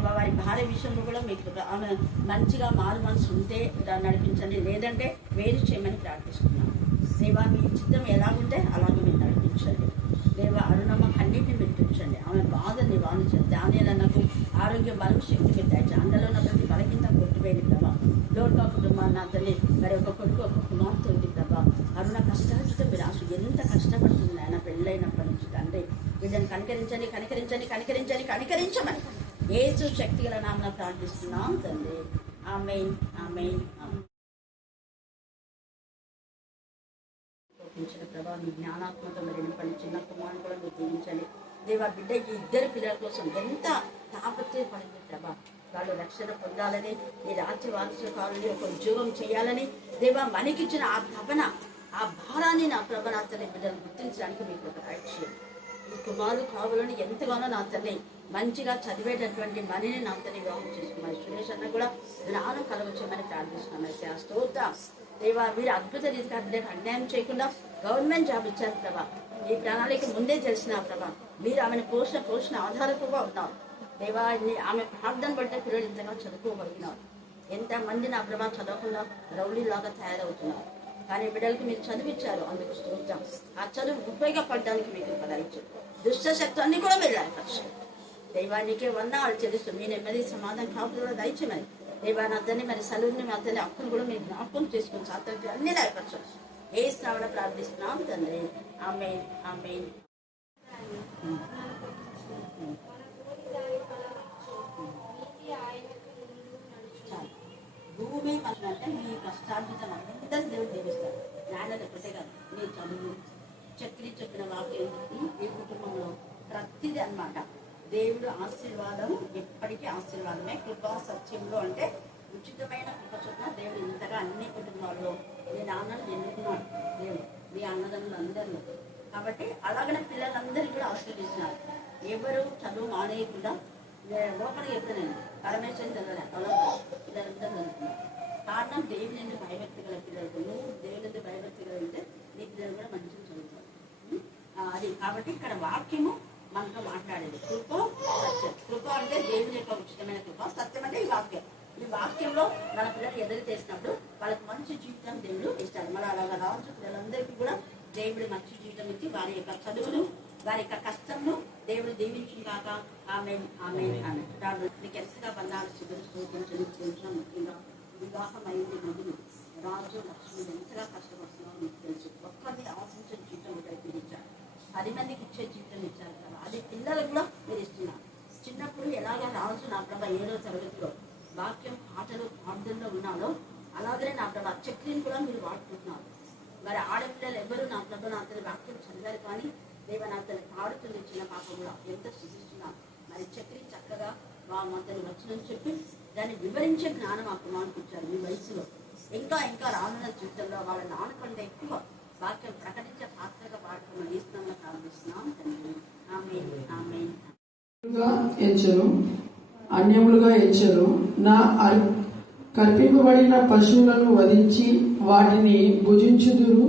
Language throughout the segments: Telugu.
దేవా వారి భార్య విషయంలో కూడా మీకు ఆమె మంచిగా మారు మనసు ఉంటే నడిపించండి, లేదంటే వేరు చేయమని ప్రార్థిస్తున్నాను. దేవా మీ చిత్తం ఎలాగుంటే అలాగే మీరు నడిపించండి. దేవా అరుణమ్మ కన్నిటిని పెట్టించండి, ఆమె బాధ నివారించండి. దానిలకు ఆరోగ్య బలం శక్తి పెట్టాయి, అందులో ఉన్న ప్రతి బలకింత కొట్టివేయండి ప్రభా. లోడ్గా కుటుంబాన్ని నా తల్లి మరి ఒక కొడుకు ఒక కుమార్తె ఉంది ప్రభా. అరుణ కష్టాలతో మీరు ఎంత కష్టపడుతుంది ఆయన పెళ్ళైనప్పటి నుంచి తండ్రి. వీళ్ళని కనికరించండి కనికరించండి కనికరించండి కనికరించమని యేసు శక్తి గల నామమున ప్రార్థిస్తున్నాం తండ్రి. ఆమేన్ ఆమేన్. ప్రభా మీ జ్ఞానాత్మక మరి చిన్న కుమారుని కూడా మీరు దీవించండి దేవా. బిడ్డకి ఇద్దరు పిల్లల కోసం ఎంత తాపత్రయపడింది ప్రభా. వాళ్ళు రక్షణ పొందాలని, మీ రాజ్య వారసులు కావాలని, ఒక ఉద్యోగం చేయాలని దేవా మనకిచ్చిన ఆ తపన ఆ భారాన్ని నా ప్రభ నా తల్లి బిడ్డలు గుర్తించడానికి మీకు ఒక రాజ్యం ఈ కుమారులు కావాలని ఎంతగానో నా తల్లి మంచిగా చదివేటటువంటి మనీని నా తల్లి వివాహం చేసుకున్నారు. సురేష్ అన్న కూడా జ్ఞానం కలగొచ్చామని ప్రార్థిస్తున్నాం. స్తోత్రం దేవా. మీరు అద్భుత రీతిగా బిడ్డకు అన్యాయం చేయకుండా గవర్నమెంట్ జాబ్ ఇచ్చారు ప్రభా. ఈ ప్రణాళిక ముందే తెలిసిన ప్రభా. మీరు ఆమెను పోషణ ఆధారకుగా ఉన్నారు దేవా. ఆమె ప్రార్థన పడితే పిల్లలు ఇంతగా చదువుకోగలిగినారు. ఎంతమంది నా ప్రభా చదవకుండా రౌడీలాగా తయారవుతున్నారు, కానీ బిడ్డలకి మీరు చదివించారు, అందుకు స్తోత్రం. ఆ చదువు ఉపయోగపడడానికి మీకు పదాయించారు. దుష్ట శక్తులన్నీ కూడా మీరు లేపరచారు దేవా. నీకే వందనాలు చెల్లిస్తూ మీ నెమ్మది సమాధానం కాపులు కూడా దయచేమని దేవా. నా తల్లి మరి సలువుని మా తల్లి అప్పును కూడా మీరు జ్ఞాపకం చేసుకుని సాత్విక అన్ని లేపరచారు. ఏ శ్రావణ ప్రార్థిస్తున్నాం తండ్రి. ఆమేన్ ఆమేన్. భూమి అంటే మీ కష్టార్జితం అందరూ దేవుడు దీవిస్తారు. నాయనది ఒకటే కాదు, మీ చదువు చక్రి చెప్పిన వాక్యం ఈ కుటుంబంలో ప్రతిదీ అన్నమాట. దేవుడు ఆశీర్వాదం ఎప్పటికీ ఆశీర్వాదమే. కృపా సత్యంలో అంటే ఉచితమైన కృప చొప్పున దేవుడు ఇంతగా అన్ని కుటుంబాల్లో మీ నాన్నను ఎన్నుకున్నాడు దేవుడు, మీ అన్నదమ్ములు అందరిలో. కాబట్టి అలాగనే పిల్లలందరినీ కూడా ఆశీర్వదిస్తున్నారు. ఎవరు చదువు మానేయకుండా లోపలికి ఎప్పుడైనా పరమేశ్వరం చదవలే అలా పిల్లలందరూ చదువుతున్నారు. కారణం దేవుని నుండి భయభక్తి గల పిల్లలకు. నువ్వు దేవుని నుండి భయభక్తి గల ఉంటే నీ పిల్లలు కూడా మంచిగా చదువుతారు. అది కాబట్టి ఇక్కడ వాక్యము మనతో మాట్లాడేది కృప సత్యం. కృప అంటే దేవుని యొక్క ఉచితమైన కృప, సత్యం అంటే ఈ వాక్యం. ఈ వాక్యంలో మన పిల్లలు ఎదురు చేసినప్పుడు వాళ్ళకి మంచి జీవితం దేవుడు ఇస్తాడు. మన అలాగా రావచ్చు పిల్లలందరికీ కూడా దేవుడు మంచి జీవితం ఇచ్చి వారి యొక్క చదువులు వారి యొక్క కష్టంను దేవుడు దీవించిన కాక ఆమేన్ ఆమేన్ ఆమేన్. మీకు ఎస్గా బంధాలు శిబిర స్తోత్రించడం. ముఖ్యంగా వివాహం అయింది నదులు రాజు లక్ష్మి ఎంతగా కష్టపడుతున్నారో మీకు తెలుసు. ఒక్కరిని ఆశించే జీవితం మీరు ఇచ్చారు, 10 మందికి ఇచ్చే జీవితం ఇచ్చారు కదా. అది పిల్లలకు కూడా మీరు ఇస్తున్నారు. చిన్నప్పుడు ఎలాగా రాజు నా ప్రభ 7వ తరగతిలో వాక్యం పాటలు ప్రార్థనలో ఉన్నాలో అలాగనే నా ప్రభ చక్రిని కూడా మీరు వాడుకుంటున్నారు. మరి ఆడపిల్లలు ఎవరు నా ప్రభ నా తల్లి వాక్యం చదివారు, కానీ దేవ నా తల్లి పాడుతుంది చిన్న పాప కూడా ఎంత సృష్టిస్తున్నారు. మరి చక్రి చక్కగా మా తల్లి వచ్చినని చెప్పి దాన్ని వివరించే జ్ఞానం ఆ కుమారునికి ఇచ్చారు. మీ వయసులో ఇంకా ఇంకా రానున్న జీవితంలో వాళ్ళ నాన్న కంటే ఎక్కువ వాక్యం ప్రకటించే పాత్రగా వాడుకున్న ఇస్తామని ప్రార్థిస్తున్నాం తండ్రి. ఆమేన్ ఆమేన్. అన్యములుగా ఎంచరు. నా కల్పింపబడిన పశువులను వధించి వాటిని భుజించుదురు.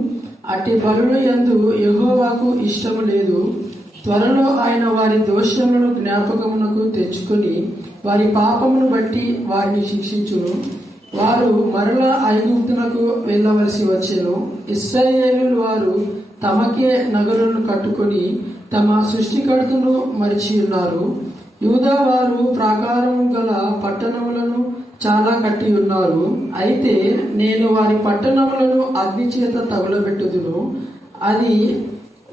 అట్టి బలుల యందు యెహోవాకు ఇష్టము లేదు. త్వరలో ఆయన వారి దోషములను జ్ఞాపకమునకు తెచ్చుకొని వారి పాపమును బట్టి వారిని శిక్షించును. వారు మరలా ఐగుప్తునకు వెళ్ళవలసి వచ్చెను. ఇశ్రాయేలు వారు తమకే నగరులను కట్టుకొని తమ సృష్టికర్తను మరిచి ఉన్నారు. యూదా వారు ప్రాకారము గల పట్టణములను చాలా కట్టి ఉన్నారు. అయితే నేను వారి పట్టణములను అగ్ని చేత తగులబెట్టుదును, అది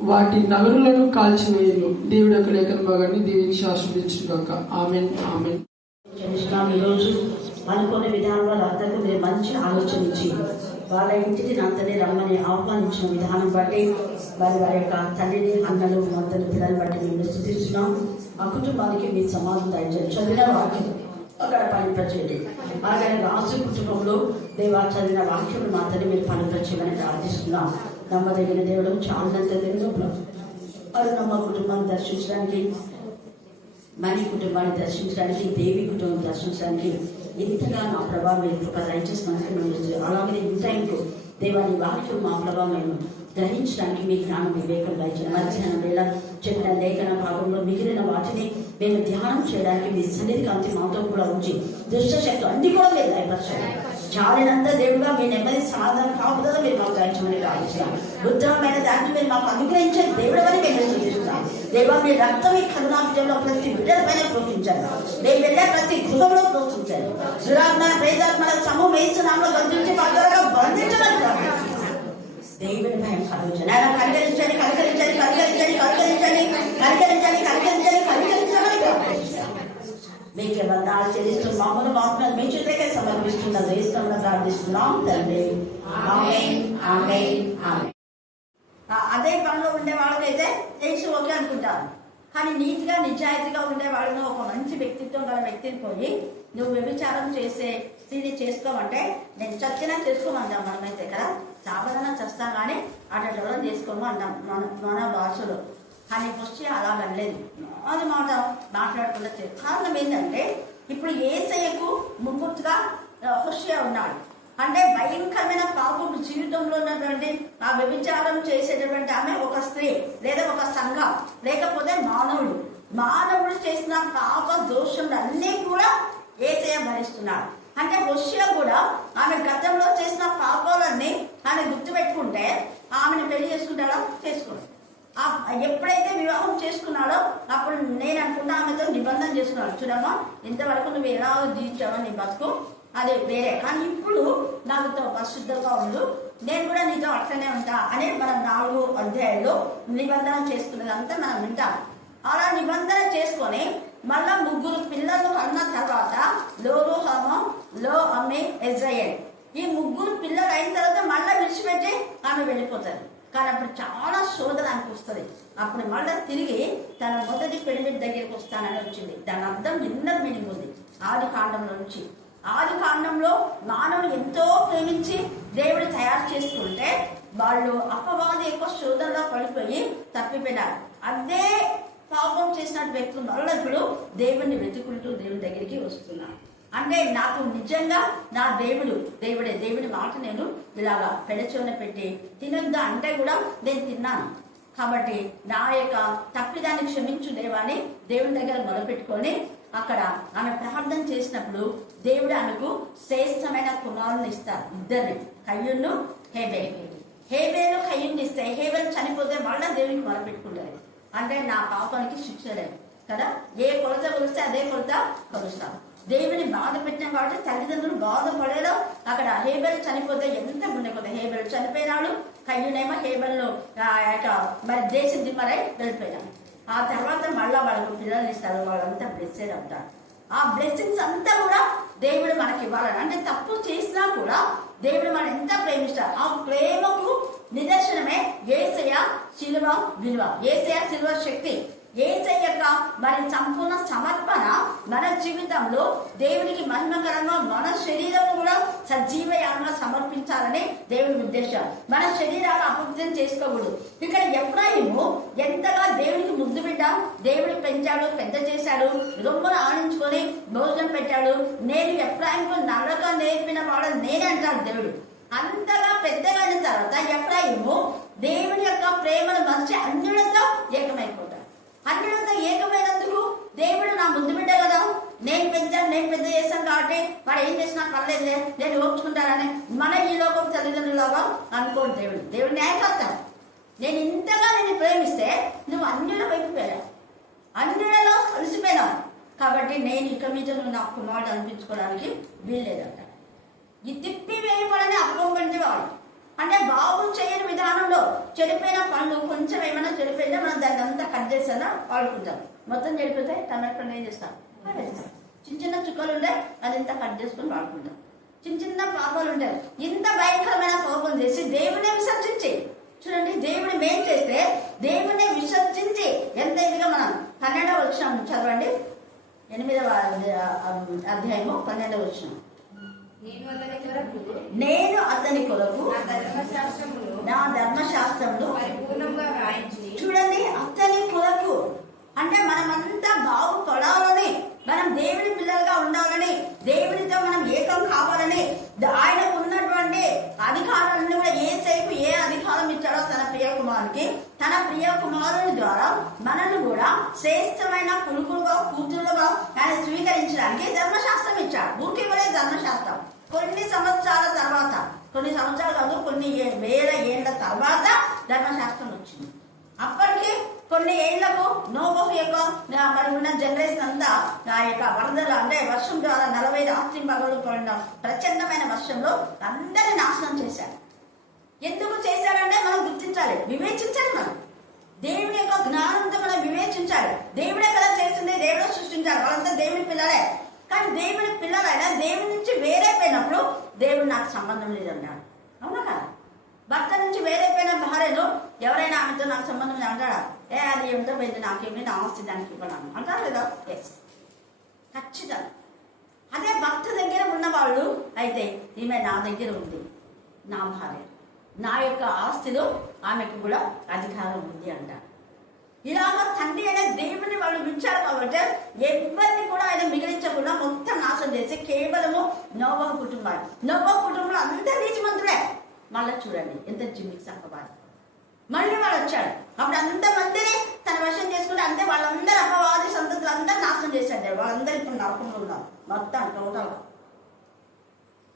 వాటి నగరులను కాల్చివేయును. దేవుడి యొక్క లేఖన భాగాన్ని దీవించి ఆస్వాదించుగాక. Amen amen. ఈరోజు అనుకున్న విధానంలో అందరికీ మీరు మంచి ఆలోచన ఇచ్చి వాళ్ళ ఇంటికి నా తల్లి రమ్మని ఆహ్వానించిన విధానం బట్టి వారి యొక్క తల్లిని అన్నలు మందరి పిల్లలు బట్టి మేము స్థుతిస్తున్నాం. ఆ కుటుంబానికి మీ సమాధానం దయచేయండి. చదివిన వాక్యం అక్కడ పనిపరిచేయండి. అలాగే రాజు కుటుంబంలో దేవా చదివిన వాక్యం మా తల్లి మీరు పనిపరిచేయమని ప్రార్థిస్తున్నాం. నమ్మదగిన దేవుడు చాలంత దేవుడు అరుణమ్మ కుటుంబాన్ని దర్శించడానికి, మనీ కుటుంబాన్ని దర్శించడానికి, దేవి కుటుంబం దర్శించడానికి ఇంతగా మా ప్రభావం మీరు దయచేసినందుకు అలాగే ఈ టైంకు దేవాని వాక్యం మా ప్రభావం మేము గ్రహించడానికి మీ జ్ఞానం వివేకం దయచేయండి. మధ్యాహ్నం వేళ చెప్పిన లేఖన భాగంలో మిగిలిన వాటిని మేము ధ్యానం చేయడానికి మీ సన్నిధి కాంతి మాతో కూడా ఉంచి దుష్ట శక్తులు అన్ని కూడా మీరు లయపరచాలి. చాలినంత దేవుడుగా మీ నెమ్మది సమాధానం కాపుదల మీరు మాకు దయచమని ప్రార్థిస్తున్నాం. ఉత్తమమైన దాన్ని మీరు మాకు అనుగ్రహించే దేవుడు అని మేము సూచిస్తున్నాం. దేవా మీ రక్తం ఈ కరుణాభిజంలో ప్రతి బిడ్డల పైన ప్రోక్షించారు. మేము వెళ్ళే ప్రతి గృహంలో ప్రోక్షించారు. దురాత్మ ప్రేతాత్మల సమూహం వేయించడంలో బంధించి పక్కగా బంధించమని ప్రార్థిస్తున్నాం. దేవుని భయం కలుగుతుంది. ఆయన కనికరించండి, కనికరించండి, కనికరించండి, కనికరించండి, కనికరించండి, కనికరించండి, కనికరించమని ప్రార్థిస్తున్నాం. మీకే వందనాలు చెల్లిస్తూ మమ్మల్ని మాత్రం మీ చేతికే సమర్పిస్తున్న దేశంలో ప్రార్థిస్తున్నాం తండ్రి. ఆమేన్, ఆమేన్, ఆమేన్. అదే పనిలో ఉండే వాళ్ళకైతే చేసి ఓకే అనుకుంటారు. కానీ నీతిగా నిజాయితీగా ఉండే వాళ్ళను ఒక మంచి వ్యక్తిత్వం గల వ్యక్తిని పోయి నువ్వు వ్యభిచారం చేసే స్త్రీని చేసుకోమంటే నేను చచ్చినా చేసుకోమంటాం. మనమైతే కదా చావదన్నా చస్తాం కానీ అటు ఎవరైనా చేసుకోము అంటాం మన భాషలో. కానీ వచ్చి అలా వెళ్ళలేదు. అది మాట మాట్లాడకుండా కారణం ఏంటంటే ఇప్పుడు యేసయ్యకు ముగ్గురుగా హోషియా ఉన్నాడు. అంటే భయంకరమైన పాపం జీవితంలో ఉన్నటువంటి ఆ వ్యభిచారం చేసేటటువంటి ఆమె ఒక స్త్రీ లేదా ఒక సంఘం లేకపోతే మానవుడు చేసిన పాప దోషములు అన్నీ కూడా యేసయ్య భరిస్తున్నాడు. అంటే హోషియా కూడా ఆమె గతంలో చేసిన పాపాలన్నీ ఆమె గుర్తుపెట్టుకుంటే ఆమెను పెళ్లి చేసుకుంటాడా? చేసుకోడు. ఎప్పుడైతే వివాహం చేసుకున్నాడో అప్పుడు నేను అనుకుంటా ఆమెతో నిబంధన చేసుకున్నాడు. చూడమ్మా, ఇంతవరకు నువ్వు ఎలా జీవించావో నీ బతుకు అది వేరే, కానీ ఇప్పుడు నాకుతో పరిశుద్ధంగా ఉండు, నేను కూడా నీతో అట్లనే ఉంటా అని మనం 4 అధ్యాయంలో నిబంధన చేసుకున్నదంతా మనం వింటాం. అలా నిబంధన చేసుకొని మళ్ళా 3 పిల్లలు కన్న తర్వాత లో అమ్మి ఎజ్రాయేల్ ఈ 3 పిల్లలు అయిన తర్వాత మళ్ళా విడిచిపెట్టి ఆమె వెళ్ళిపోతారు. కానీ అప్పుడు చాలా శోధన అనిపిస్తుంది. అప్పుడు మళ్ళీ తిరిగి తన మొదటి పెళ్లి దగ్గరికి వస్తానని వచ్చింది. దాని అర్థం ఇన్నర్ మీనింగ్ ఉంది. ఆది కాండంలో మానవుడు ఎంతో ప్రేమించి దేవుడు తయారు చేసుకుంటే వాళ్ళు అపవాది ఎక్కువ శోధనలో పడిపోయి తప్పిపోయినారు. అదే పాపం చేసిన వ్యక్తులు మళ్ళీ ఇప్పుడు దేవుడిని వెతుకుంటూ దేవుడి దగ్గరికి వస్తున్నారు. అంటే నాకు నిజంగా నా దేవుడి మాట నేను ఇలాగా పెడచోన పెట్టి తినద్దా అంటే కూడా నేను తిన్నాను. కాబట్టి నా యొక్క తప్పిదాన్ని క్షమించు దేవాని దేవుని దగ్గర మొదలుపెట్టుకొని అక్కడ ఆమె ప్రార్థన చేసినప్పుడు దేవుడు ఆమెకు శ్రేష్టమైన కుమారుని ఇస్తారు. 2 కయ్యూను హేబేలు కయ్యూని ఇస్తే హేబేలు చనిపోతే మళ్ళా దేవునికి మొదలుపెట్టుకుంటారు. అంటే నా పాపానికి శిక్ష లేదు కదా, ఏ కొలత కొలిస్తే అదే కొలత కొలుస్తాం. దేవుని బాధ పెట్టినాం కాబట్టి తల్లిదండ్రులు బాధపడేలో అక్కడ హేబెల్ చనిపోతే ఎంత ఉండకపోతే హేబెల్ చనిపోయినాడు, కయ్యూనేమో హేబెల్లో మరి దేశం దిమ్మరై వెళ్ళిపోయినాడు. ఆ తర్వాత మళ్ళా వాళ్ళకు పిల్లలు ఇస్తారు, వాళ్ళంతా బ్లెస్సెడ్ అవుతారు. ఆ బ్లెస్సింగ్స్ అంతా కూడా దేవుడు మనకి ఇవ్వాలని, అంటే తప్పు చేసినా కూడా దేవుడు మనం ఎంత ప్రేమిస్తారు. ఆ ప్రేమకు నిదర్శనమే యేసయ్య శిలువ విలువ, యేసయ్య శిలువ శక్తి, యేసయ్య యొక్క మరి సంపూర్ణ సమర్పణ మన జీవితంలో దేవునికి మహిమకరంగా మన శరీరం కూడా సజీవయానంగా సమర్పించాలని దేవుడి ఉద్దేశం. మన శరీరాలు అపవిత్రం చేసుకోకూడదు. ఇక్కడ ఎఫ్రాయిము ఎంతగా దేవునికి ముద్దు బిడ్డ, దేవుడు పెంచాడు, పెద్ద చేశాడు, రొమ్మను ఆడించుకొని భోజనం పెట్టాడు. నేను ఎఫ్రాయిముకు నడక నేర్పిన వాడు నేనే అంటాడు దేవుడు. అంతగా పెద్దగా అయిన తర్వాత ఎఫ్రాయిము దేవుని యొక్క ప్రేమను మర్చి అన్యులతో ఏకమైపోతాడు. అన్యులతో ఏకమైనందుకు దేవుడు నా ముద్దు బిడ్డ కదా, నేను పెద్ద చేశాను కాబట్టి వాడు ఏం చేసినా పర్లేదులే, నేను ఓర్చుకుంటానని మన ఈ లోకం తల్లిదండ్రులాగా అనుకోడు దేవుడు. దేవుడు న్యాయకర్త. నేను ఇంతగా నేను ప్రేమిస్తే నువ్వు అన్యుల వైపు వెళ్ళావు, అన్యులలో కలిసిపోయినావు, కాబట్టి నేను ఇక మీద నువ్వు నా కుమారుడు అనిపించుకోవడానికి వీల్లేదంట. ఈ తిప్పి వేయబడని అప్పంపంటే వాడు అంటే బాగు చేయని విధానంలో చెడిపోయిన పండ్లు కొంచెం ఏమైనా చెడిపోయినా మనం దాన్ని అంతా కట్ చేసేలా వాడుకుంటాం. మొత్తం చెడిపోతే టమాటో పండు ఏం చేస్తాం, చిన్న చుక్కలు ఉంటే అదంతా కట్ చేసుకొని వాడుకుంటాం. చిన్న పాపాలు ఉంటాయి. ఇంత భయంకరమైన పాపం చేసి దేవుడిని విసర్జించి చూడండి, దేవుడు మేం చేస్తే దేవుడిని విసర్జించి ఎంత ఇదిగా మనం 12వ వచనం చదవండి, 8వ అధ్యాయము 12వ వచనం. నేను అతని కొరకు నా ధర్మశాస్త్రములు చూడండి, అతని కొరకు అంటే మనమంతా బాగుపడాలని, మనం దేవుడి పిల్లలుగా ఉండాలని, దేవుడితో మనం ఏకం కావాలని, ఆయనకు ఉన్నటువంటి అధికారాలను కూడా ఏ అధికారం ఇచ్చాడో తన ప్రియ కుమారునికి, తన ప్రియ కుమారుని ద్వారా మన ఆయన స్వీకరించడానికి ధర్మశాస్త్రం ఇచ్చాడు. ఊరికి ఇవ్వలేదు ధర్మశాస్త్రం. కొన్ని సంవత్సరాల తర్వాత, కొన్ని సంవత్సరాలు కాదు, కొన్ని వేల ఏళ్ల తర్వాత ధర్మశాస్త్రం వచ్చింది. అప్పటికి కొన్ని ఏళ్లకు నోబహు యొక్క మరి ఉన్న జనరేషన్ అంతా ఆ యొక్క వరదలు అంటే వర్షం ద్వారా 40 రాత్రి పగలు పడిన ప్రచండమైన వర్షంలో అందరినీ నాశనం చేశాడు. ఎందుకు చేశాడంటే మనం గుర్తించాలి, వివేచించాలి. మనం దేవుని యొక్క జ్ఞానంతో మనం వివేచించాలి. దేవుడే కదా చేస్తుంది, దేవుడే సృష్టించాడు, వాళ్ళంతా దేవుని పిల్లలే. కానీ దేవుని పిల్లలైనా దేవుని నుంచి వేరైపోయినప్పుడు దేవుడు నాకు సంబంధం లేదన్నాడు. అవునా కదా? భర్త నుంచి వేరైపోయిన భార్యను ఎవరైనా ఆమెతో నాకు సంబంధం లేదు అంటాడా? అది ఏమిటో పోయింది, నాకేమి, నా ఆస్తి దానికి ఇవ్వను అంటారు లేదా? ఎస్, ఖచ్చితంగా. అదే భర్త దగ్గర ఉన్నవాళ్ళు అయితే ఈమె నా దగ్గర ఉంది, నా భార్య, నా యొక్క ఆస్తిలో ఆమెకు కూడా అధికారం ఉంది అంటారు. ఇలాగ తండ్రి అనే దేవుని వాళ్ళు విడిచారు కాబట్టి ఎవరిని కూడా ఆయన మిగిలించకుండా మొత్తం నాశనం చేసి కేవలము నోబహు కుటుంబాలు. నోబహు కుటుంబంలో అందరు నీతిమంతులే. మళ్ళీ చూడండి ఎంత జిమ్మికి సంపవాది. మళ్ళీ వాడు వచ్చాడు, అప్పుడు అంతమందిని తన వశం చేసుకుంటే అంతే వాళ్ళందరూ అపవాది సంతతులు అందరూ నాశనం చేశాడు. వాళ్ళందరూ ఇప్పుడు నరకంలో ఉన్నారు మొత్తం టోటల్గా.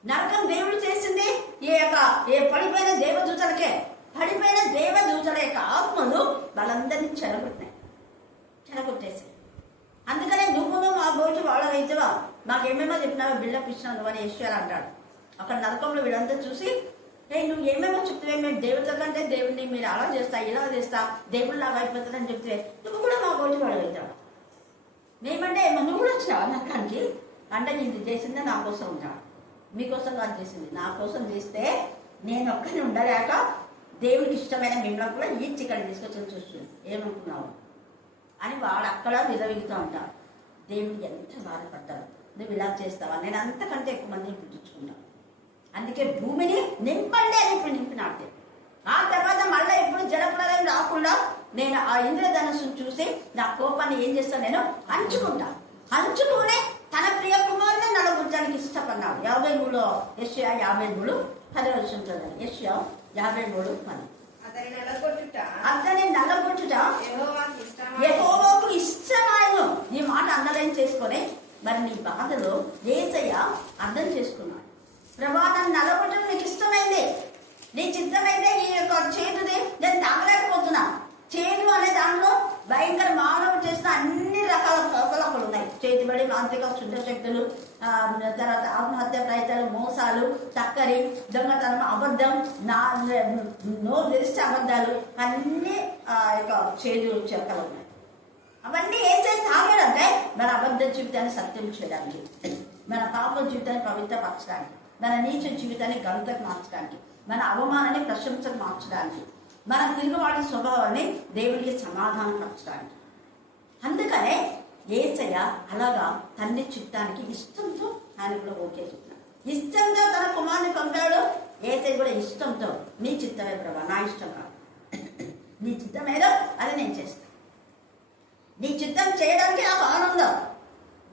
నరకం దేవుడు చేసింది ఏ పడిపోయిన దేవదూతలకే. పడిపోయిన దేవదూతల యొక్క ఆత్మలు వాళ్ళందరినీ చెడగొట్టేసి. అందుకనే నువ్వు మా బోటు వాళ్ళైతేవా మాకేమేమో చెప్పినావో బిల్డప్ ఇచ్చినావు అని యెషయా అంటాడు. అక్కడ నరకంలో వీళ్ళంతా చూసి, నువ్వు ఏమేమో చెప్తే మేము దేవతల కంటే దేవుడిని మీరు అలా చేస్తా, ఇలా చేస్తా, దేవుడు లాగా అయిపోతాడని చెప్తే నువ్వు కూడా మా బోటు వాళ్ళవుతావు. మేమంటే నువ్వు కూడా వచ్చినావా నరకానికి అంటే నేను చేసిందే నా కోసం ఉంటాడు, మీకోసం కాదు చేసింది, నా కోసం చేస్తే నేను ఒక్కరిని ఉండలేక దేవుడికి ఇష్టమైన మిమ్మల్ని కూడా ఈడ్చి ఇక్కడ తీసుకొచ్చి చూస్తుంది ఏమనుకున్నావు అని వాడు అక్కడ విరవిగుతూ ఉంటాడు. దేవుడికి ఎంత బాధపడతాడు, నువ్వు ఇలా చేస్తావా, నేను అంతకంటే ఎక్కువ మందిని పుట్టించుకుంటాను. అందుకే భూమిని నింపండి అని ఇప్పుడు నింపినాడు. ఆ తర్వాత మళ్ళీ ఇప్పుడు జలప్రలయం రాకుండా నేను ఆ ఇంద్రధనుసును చూసి నా కోపాన్ని ఏం చేస్తాను, నేను అంచుకుంటాను. అంచుకునే తన ప్రియ కుమారుని నడగొట్టడానికి ఇష్టపడ్డాడు. 53 యెషయా 53:10 చదువు. యెషయా 53:10. అతని నల్లగొట్టుట యెహోవాకు ఇష్టమాయను. నీ మాట అండర్లైన్ చేసుకొని మరి నీ బాధలో యేసయ్య అర్థం చేసుకున్నాడు. ప్రభా నన్ను నల్లగొట్టడం నీకు ఇష్టమైంది, నీ చిత్తమైతే ఈ యొక్క చేతుది నేను తాగలేకపోతున్నా. చేతులు అనే దాంట్లో భయంకర మానవుడు చేసిన అన్ని రకాల తోకలకులు ఉన్నాయి. చేతిబడి, మాంత్రిక శుద్ధ శక్తులు, తర్వాత ఆత్మహత్య ప్రయత్నాలు, మోసాలు, టక్కరి, దొంగతనం, అబద్ధం, నోరు తెరిస్తే అబద్ధాలు, అన్ని యొక్క చేదు చెక్కలు ఉన్నాయి. అవన్నీ ఏం చేసి తాగాడంటే మన అబద్ధ జీవితాన్ని సత్యం చేయడానికి, మన పాప జీవితాన్ని పవిత్రపరచడానికి, మన నీచ జీవితాన్ని గంతకు మార్చడానికి, మన అవమానాన్ని ప్రశంసకు మార్చడానికి, మన తిరుగుబాటు స్వభావాన్ని దేవుడికి సమాధానం పరచడానికి. అందుకనే యేసయ్య అలాగా తండ్రి చిత్తానికి ఇష్టంతో ఆయన కూడా ఓకే చెప్తాడు. ఇష్టంతో తన కుమారుని పంపాడు. యేసయ్య కూడా ఇష్టంతో నీ చిత్తమే ప్రభా, నా ఇష్టం కాదు, నీ చిత్తం ఏదో అది నేను చేస్తాను. నీ చిత్తం చేయడానికి నాకు ఆనందం.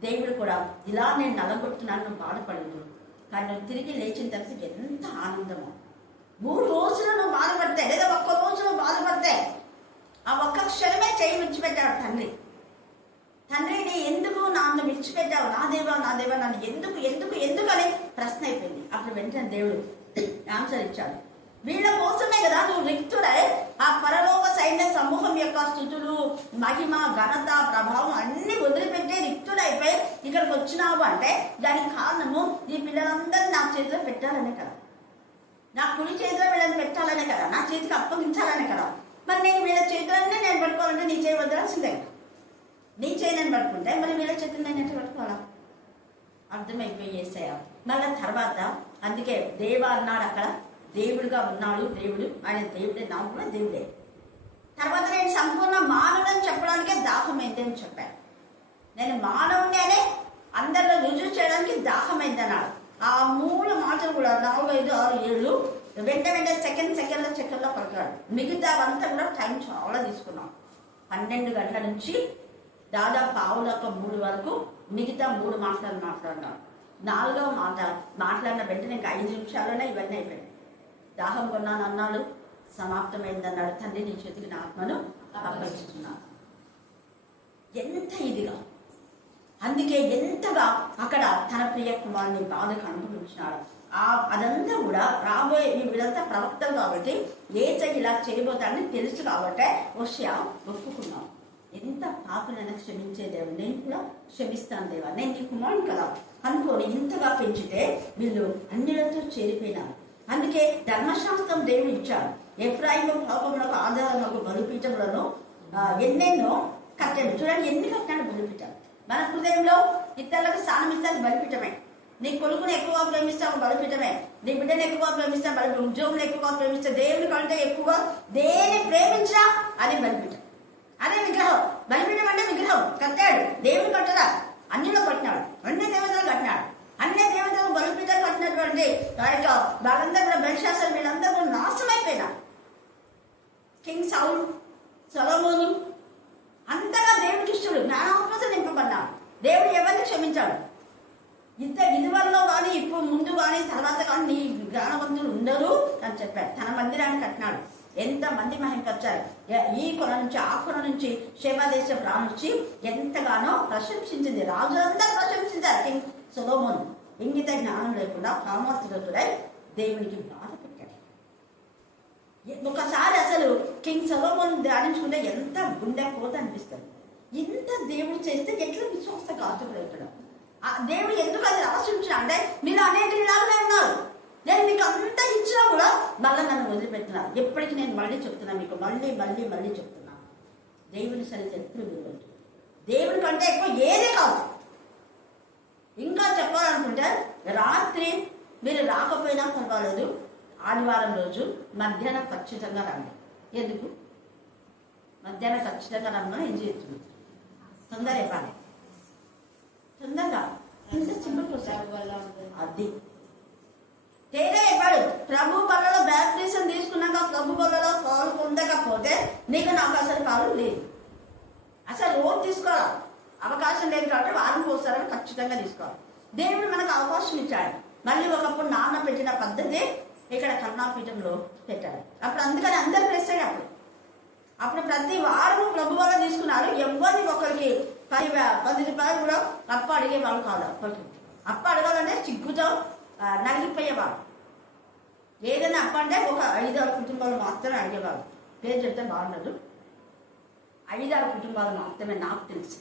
దేవుడు కూడా ఇలా నేను నలగొట్టున్నాను బాధపడదు, కానీ నువ్వు తిరిగి లేచిన తర్వాత ఎంత ఆనందమో. 3 రోజులు నువ్వు బాధపడితే లేదా ఒక్క రోజు నువ్వు బాధపడితే ఆ ఒక్క క్షణమే చేయి విడిచిపెట్టాడు తండ్రి. తండ్రిని ఎందుకు నన్ను విడిచిపెట్టావు, నా దేవా నన్ను ఎందుకు ఎందుకు ఎందుకు అని ప్రశ్న అయిపోయింది. అప్పుడు వెంటనే దేవుడు ఆన్సర్ ఇచ్చాడు. వీళ్ళ కోసమే కదా నువ్వు రిక్తుడై ఆ పరలోక సైన్య సమూహం యొక్క స్థుతులు, మహిమ, ఘనత, ప్రభావం అన్ని వదిలిపెట్టి రిక్తుడైపోయి ఇక్కడికి వచ్చినావు అంటే దానికి కారణము ఈ పిల్లలందరినీ నా చేతిలో పెట్టాలనే కదా, నా కుడి చేతిలో వీళ్ళని పెట్టాలనే కదా, నా చేతికి అప్పగించాలనే కదా. మరి నేను వీళ్ళ చేతులన్నీ నేను పట్టుకోవాలంటే నీ చేయి వదలాల్సిందే. నీ చేయి నేను పట్టుకుంటే మరి వీళ్ళ చేతులు నేను ఎట్లా పట్టుకోవాలా? అర్థమైపోయి యేసయ్య. మళ్ళీ తర్వాత అందుకే దేవ అన్నాడు, అక్కడ దేవుడుగా ఉన్నాడు దేవుడు, ఆయన దేవుడే, నాకు కూడా దేవుడే. తర్వాత నేను సంపూర్ణ మానవుని చెప్పడానికే దాహమైంది అని చెప్పాను. నేను మానవుని అనే అందరిలో రుజువు చేయడానికి దాహమైంది అన్నాడు. ఆ 3 మాటలు కూడా 4, 5, 6, 7 వెంట సెకండ్లో పలికాడు. మిగతావంతా కూడా టైం చాలా తీసుకున్నాం. 12 గంటల నుంచి దాదాపు 2:15 వరకు మిగతా 3 మాటలు మాట్లాడినాడు. 4వ మాట మాట్లాడిన వెంటనే ఇంకా 5 నిమిషాల్లోనే ఇవన్నీ అయిపోయాయి. దాహం కొన్నాను అన్నాడు, సమాప్తమైంది అన్నాడు. తండ్రి నీ చేతికి నా ఆత్మను అప్పగిస్తున్నాను. ఎంత ఇదిగా అందుకే ఎంతగా అక్కడ తన ప్రియ కుమారుని బాధకు అనుభవించినాడు. అదంతా కూడా రాబోయే వీళ్ళంతా ప్రవక్తలు కాబట్టి ఏసయ్య ఇలా చేయబోతాడని తెలుసు కాబట్టి హోషేయ ఒప్పుకున్నాం. ఎంత పాపనైనా క్షమించే దేవుడు, నేను కూడా క్షమిస్తాను దేవా, నేను నీ కుమారుని కదా అనుకోని ఇంతగా పెంచితే వీళ్ళు అన్యులతో చేరిపోయినారు. అందుకే ధర్మశాస్త్రం దేవుడు ఇచ్చాడు. ఎఫ్రాయిము పాపములకు ఆధారములకు బలిపీఠములను ఎన్నెన్నో కట్టాడు. చూడండి ఎన్ని కట్టాడు బలిపీఠం. మన హృదయంలో ఇతరులకు స్థానం ఇస్తే బలిపీఠమే. నీ కొడుకుని ఎక్కువగా ప్రేమిస్తావు బలిపీఠమే, నీ బిడ్డను ఎక్కువగా ప్రేమిస్తా బలిపీఠం, ఉద్యోగులు ఎక్కువగా ప్రేమిస్తా, దేవుని కంటే ఎక్కువ దేని ప్రేమించినా అది బలిపీఠం, అదే విగ్రహం. బలిపీఠం అంటే విగ్రహం కట్టాడు. దేవుడు కట్టడా, అన్నిలో కట్టినాడు, అన్ని దేవతలు కట్టినాడు. అన్ని దేవతలు బలిపీఠాలు కట్టినటువంటి వాళ్ళందరూ కూడా బెల్షాసర్ వీళ్ళందరూ కూడా నాశనమైపోయినారు. కింగ్ సౌల్, సొలొమోను అంతగా దేవుడికి ఇష్టడు, జ్ఞానాత్మత నింపబడ్డాడు. దేవుడు ఎవరిని క్షమించాడు? ఇదివరలో కానీ ఇప్పుడు ముందు కానీ తర్వాత కానీ నీ జ్ఞానవంతులు ఉండరు అని చెప్పాడు. తన మందిరాన్ని కట్టినాడు. ఎంత మంది మహింపరిచారు. ఈ కొన నుంచి ఆ కొన నుంచి క్షేమదేశం రానుచ్చి ఎంతగానో ప్రశంసించింది. రాజులందరూ ప్రశంసించారు. కింగ్ సొలొమోను ఇంగిత జ్ఞానం లేకుండా కామస్తుడై దేవునికి బాధ పెట్టాడు. ఒకసారి అసలు కింగ్ సొలొమోను ధ్యానించుకుంటే ఎంత గుండె పోత అనిపిస్తుంది. ఇంత దేవుడు చేస్తే ఎట్లా విశ్వాసఘాతుకుడు అవుతాడు? దేవుడు ఎందుకు అది రాసించిన అంటే మీరు అనేటిలాగానే ఉన్నారు, నేను మీకు అంతా ఇచ్చినా కూడా మళ్ళీ నన్ను వదిలిపెట్టినారు. ఎప్పటికీ నేను మళ్ళీ చెప్తున్నా మీకు, మళ్ళీ మళ్ళీ మళ్ళీ చెప్తున్నా, దేవుని సరిగ్గా ఎప్పుడు విలువదు. దేవుడి కంటే ఎక్కువ ఏదే కాదు. ఇంకా చెప్పాలనుకుంటే రాత్రి మీరు రాకపోయినా పర్వాలేదు, ఆదివారం రోజు మధ్యాహ్నం ఖచ్చితంగా రండి. ఎందుకు మధ్యాహ్నం ఖచ్చితంగా రమ్మని ఏం చేస్తుంది? తొందర ఇవ్వాలి, తొందరగా అది తేనే ఇవ్వడు. ప్రభు బలలో బ్యాప్టిజం తీసుకున్నాక ప్రభు బలలో పాలు పొందకపోతే నీకు నాకు అసలు పాలు లేదు. అసలు రోజు తీసుకోవాలి, అవకాశం లేదు కాబట్టి వారం పోస్తారని ఖచ్చితంగా తీసుకోవాలి. దేవుడు మనకు అవకాశం ఇచ్చాడు. మళ్ళీ ఒకప్పుడు నాన్న పెట్టిన పద్ధతి ఇక్కడ కరుణాపీఠంలో పెట్టాడు. అప్పుడు అందుకని అందరు ప్రెస్ అయ్యారు. అప్పుడు ప్రతి వారం ప్రభు వల్ల తీసుకున్నారు. ఎవరిని ఒకరికి 10 రూపాయలు కూడా అప్పు అడిగేవాళ్ళు కాదు. అప్పు అడగాలంటే సిగ్గుతో నలిగిపోయేవాడు. ఏదైనా అప్పు అంటే ఒక 5-6 కుటుంబాలు మాత్రమే అడిగేవాళ్ళు. పేరు చెప్తే బాగుండదు. 5-6 కుటుంబాలు మాత్రమే నాకు తెలిసి.